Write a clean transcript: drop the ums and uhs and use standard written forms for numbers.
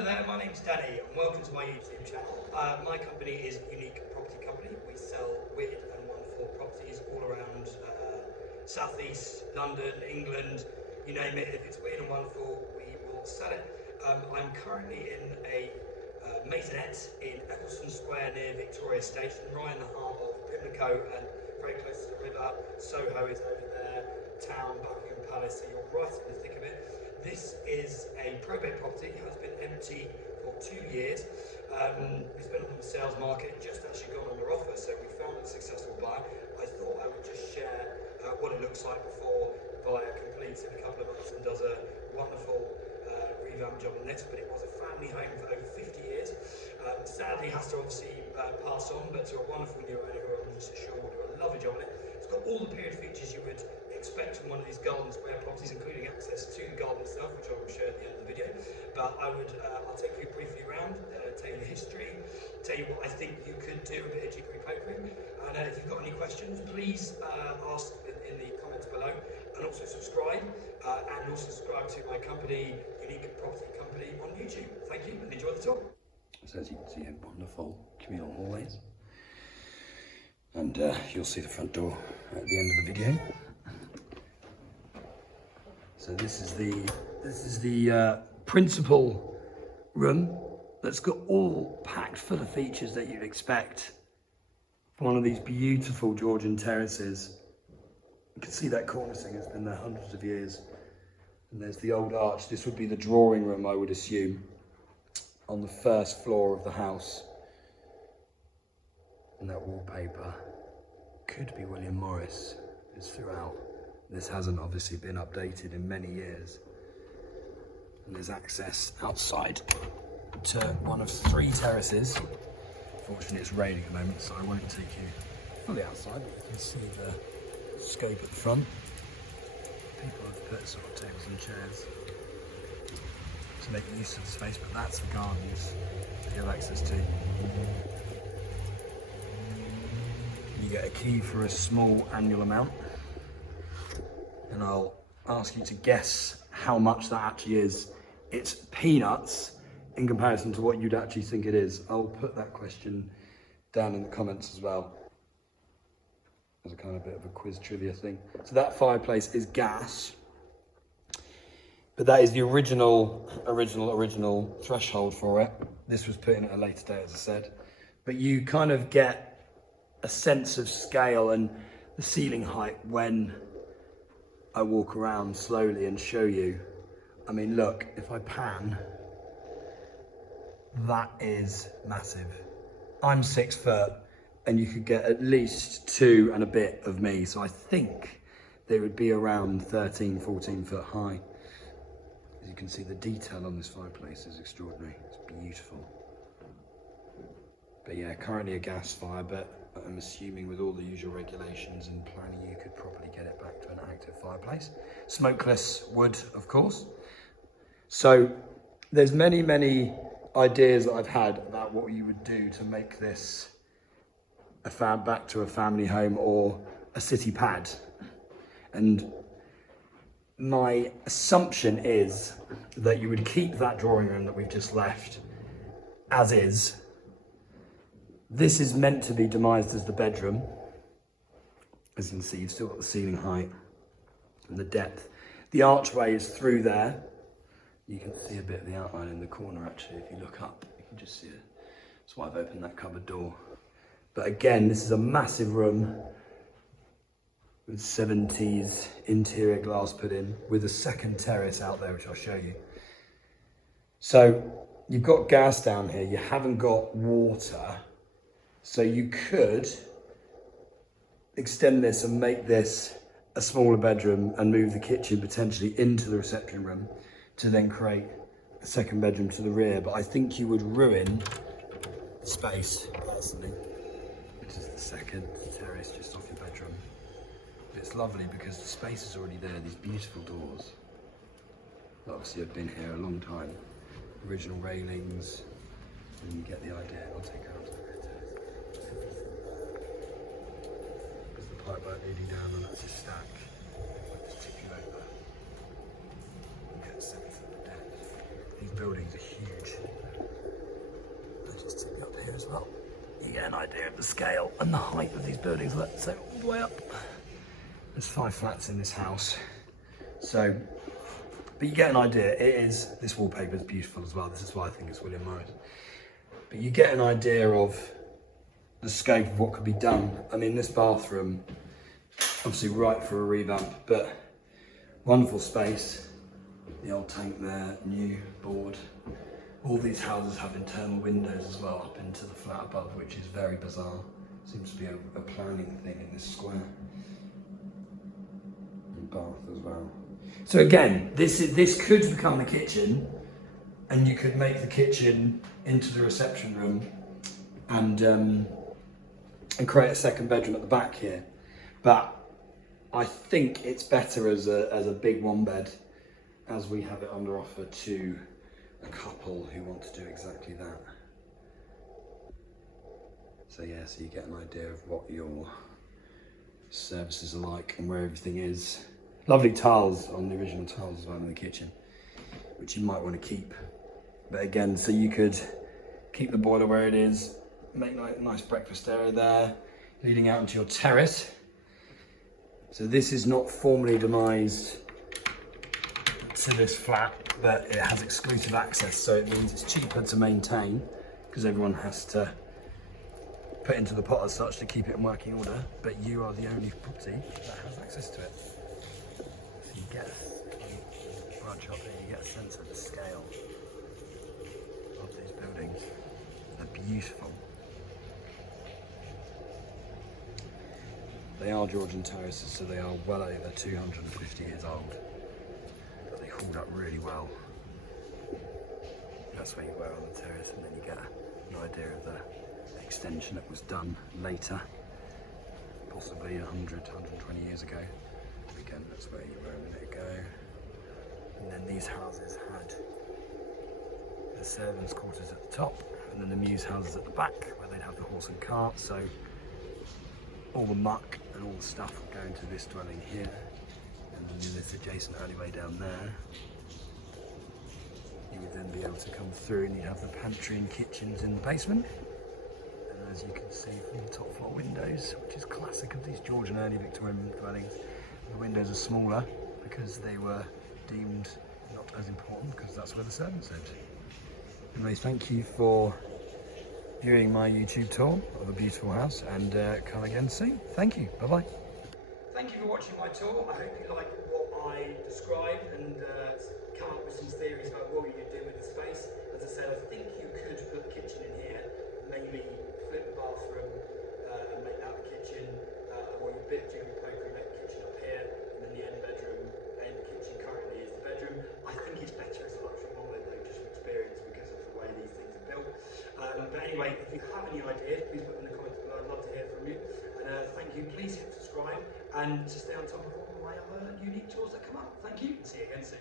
Hello there, my name's Danny and welcome to my YouTube channel. My company is Unique Property Company. We sell weird and wonderful properties all around South East, London, England, you name it. If it's weird and wonderful, we will sell it. I'm currently in a maisonette in Eccleston Square near Victoria Station, right in the heart of Pimlico and very close to the river. Soho is over there, town, Buckingham Palace, so you're right in the thick of it. This is a probate property. It has been empty for 2 years. It's been on the sales market, just actually gone under offer, so we found a successful buyer. I thought I would just share what it looks like before the buyer completes in a couple of months and does a wonderful revamp job on this. But it was a family home for over 50 years. Sadly, has to obviously pass on, but to a wonderful new owner who I'm just sure will do a lovely job on it. It's got all the period features you would expect from one of these garden square properties, including access to the garden itself, which I will share at the end of the video. But I'll take you briefly around, tell you the history, tell you what I think you could do, a bit of jiggery pokery. And if you've got any questions, please ask in the comments below, and also subscribe, and also subscribe to my company, Unique Property Company, on YouTube. Thank you and enjoy the tour. So as you can see, wonderful communal hallways, and you'll see the front door at the end of the video. So this is the principal room that's got all packed full of features that you'd expect from one of these beautiful Georgian terraces. You can see that cornicing has been there hundreds of years, and there's the old arch. This would be the drawing room, I would assume, on the first floor of the house. And that wallpaper could be William Morris. It's throughout. This hasn't obviously been updated in many years. And there's access outside to one of 3 terraces. Fortunately, it's raining at the moment, so I won't take you fully outside, but you can see the scope at the front. People have put sort of tables and chairs to make use of the space, but that's the gardens that you have access to. You get a key for a small annual amount, and I'll ask you to guess how much that actually is. It's peanuts in comparison to what you'd actually think it is. I'll put that question down in the comments as well, as a kind of bit of a quiz trivia thing. So that fireplace is gas, but that is the original threshold for it. This was put in at a later date, as I said, but you kind of get a sense of scale and the ceiling height when I walk around slowly and show you. I mean, look, if I pan, that is massive. I'm 6 foot, and you could get at least 2 and a bit of me, so I think they would be around 13, 14 foot high. As you can see, the detail on this fireplace is extraordinary. It's beautiful. But yeah, currently a gas fire, but I'm assuming with all the usual regulations and planning, you could probably get it back to an active fireplace. Smokeless wood, of course. So there's many ideas that I've had about what you would do to make this back to a family home or a city pad. And my assumption is that you would keep that drawing room that we've just left as is. This is meant to be demised as the bedroom. As you can see, you've still got the ceiling height and the depth. The archway is through there. You can see a bit of the outline in the corner actually. If you look up, you can just see it. That's why I've opened that cupboard door. But again, this is a massive room with 70s interior glass put in, with a second terrace out there, which I'll show you. So you've got gas down here, you haven't got water. So you could extend this and make this a smaller bedroom and move the kitchen potentially into the reception room to then create a second bedroom to the rear. But I think you would ruin the space, personally, which is the second terrace just off your bedroom. But it's lovely because the space is already there, these beautiful doors. Obviously I've been here a long time. Original railings, and you get the idea. I'll take it out to the rear terrace. There's the pipe work leading down, and that's a stack. I'll just tip you over. You get 7 foot depth. These buildings are huge. I'll just take you up here as well. You get an idea of the scale and the height of these buildings. Let's say all the way up. There's 5 flats in this house. So, but you get an idea. This wallpaper is beautiful as well. This is why I think it's William Morris. But you get an idea of the scope of what could be done. I mean, this bathroom, obviously right for a revamp, but wonderful space. The old tank there, new board. All these houses have internal windows as well up into the flat above, which is very bizarre. Seems to be a planning thing in this square. And bath as well. So again, this could become the kitchen, and you could make the kitchen into the reception room and create a second bedroom at the back here. But I think it's better as a big one bed, as we have it under offer to a couple who want to do exactly that. So yeah, so you get an idea of what your services are like and where everything is. Lovely tiles on the original tiles as well in the kitchen, which you might want to keep. But again, so you could keep the boiler where it is, make a nice breakfast area there, leading out into your terrace. So this is not formally demised to this flat, but it has exclusive access, so it means it's cheaper to maintain because everyone has to put into the pot as such to keep it in working order, but you are the only property that has access to it. So you get a branch up here, you get a sense of the scale of these buildings. They're beautiful. They are Georgian terraces, so they are well over 250 years old. But they hold up really well. That's where you were on the terrace, and then you get an idea of the extension that was done later, possibly 100, 120 years ago. Again, that's where you were a minute ago. And then these houses had the servants' quarters at the top, and then the mews houses at the back, where they'd have the horse and cart. So all the muck and all the stuff would go into this dwelling here, and then this adjacent alleyway down there. You would then be able to come through, and you'd have the pantry and kitchens in the basement. And as you can see from the top floor windows, which is classic of these Georgian early Victorian dwellings, the windows are smaller because they were deemed not as important, because that's where the servants lived. Anyway, thank you for viewing my YouTube tour of a beautiful house, and come again soon. Thank you. Bye-bye. Thank you for watching my tour. I hope you liked what I described and come up with some theories about what you could do with the space. As I said, I think you could put the kitchen in here, maybe flip the bathroom and make that the kitchen, or you could probably make the kitchen up here, and then the end bedroom and the kitchen currently is the bedroom. I think it's better as a luxury one-bed though, just from experience, because of the way these things are built. But anyway, if you have any ideas, please put them in the comments below. I'd love to hear from you. And thank you. Please hit subscribe and to stay on top of all my other unique tours that come up. Thank you, and see you again soon.